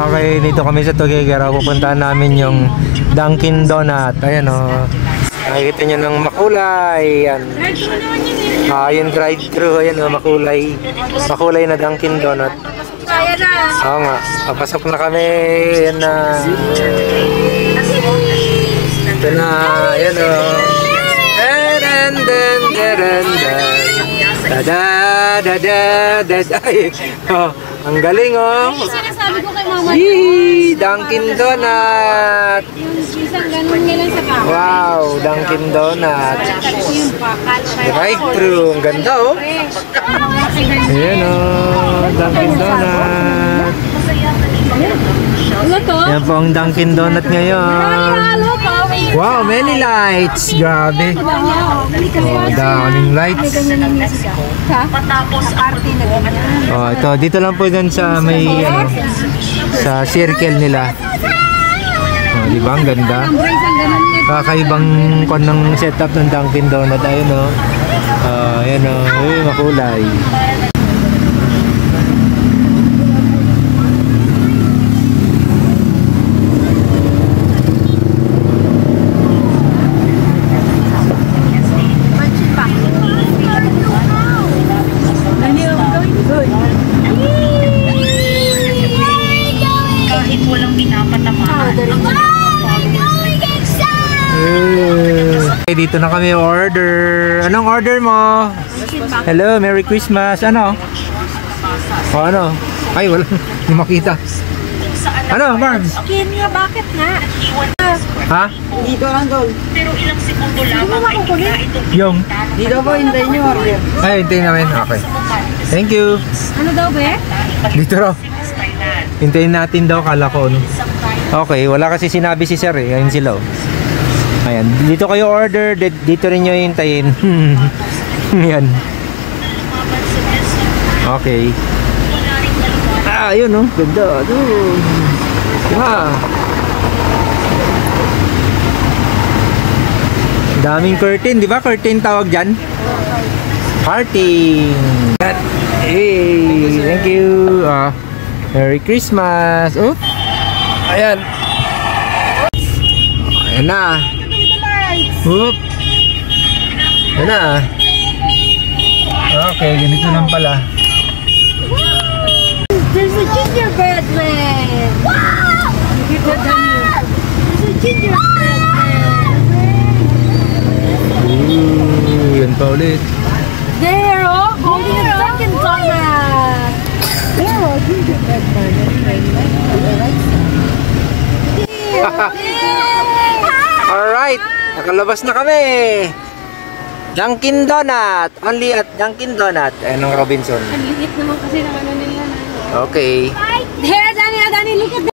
Okay, dito kami sa Tuguegarao. Pupuntahan namin yung Dunkin Donut. Ayan o. Nakikita nyo ng makulay. Ayan. Yung drive-thru. Ayan o, makulay. Makulay na Dunkin Donut. Oo nga. Papasok na kami. Ayan na. Ito na. Ayan o. Oh, ang galing oh. Sinasabi ko kay mama. Dunkin Donut. Yung isang ganun nila sa baka. Wow, Dunkin Donut. Drive-thru, ang ganda oh. Ayan oh, Dunkin Donut. Yan po ang Dunkin Donut ngayon. Wow, many lights. Grabe. Oh, daming lights. Oh, ito dito lang po dun sa may ano, sa circle nila. Oh, di ba ang ganda? Kakaibang kon ng setup ng Dunkin Donut. Ayun oh. Ayan oh, makulay. Dito na kami order. Anong order mo? Hello, Merry Christmas. Ano? O ano? Ay, wala. Hindi makita. Ano, Barbs? Skin nga, bakit nga? Ha? Dito lang daw. Pero ilang segundo lamang ay kita itong Yung? Dito po, hintayin nyo order. Ay, hintayin namin. Okay. Thank you. Ano daw be? Dito raw. Hintayin natin daw, kala ko. No? Okay, wala kasi sinabi si Sir eh. Ayun sila oh. Ayan, dito kayo order, dito rin nyo hintayin. Yan. Okay. Ayun oh, ganda. Daming curtain, di ba? Curtain tawag dyan? Curtain. Hey, thank you. Merry Christmas. Oh. Ayan. Ayan na. Whoop. Ayan na. Okay, ganito lang pala. There's a gingerbread man. Wow! There's a gingerbread man. Ooh, yan pa ulit. There, oh, holding a Dunkin Donut. There, oh, gingerbread man. Alright, nakalabas na kami. Dunkin Donut. Only at Dunkin Donut. Ayan ang Robinson. Ang liit naman kasi ng ano nila. Okay. There, Danny, look at that.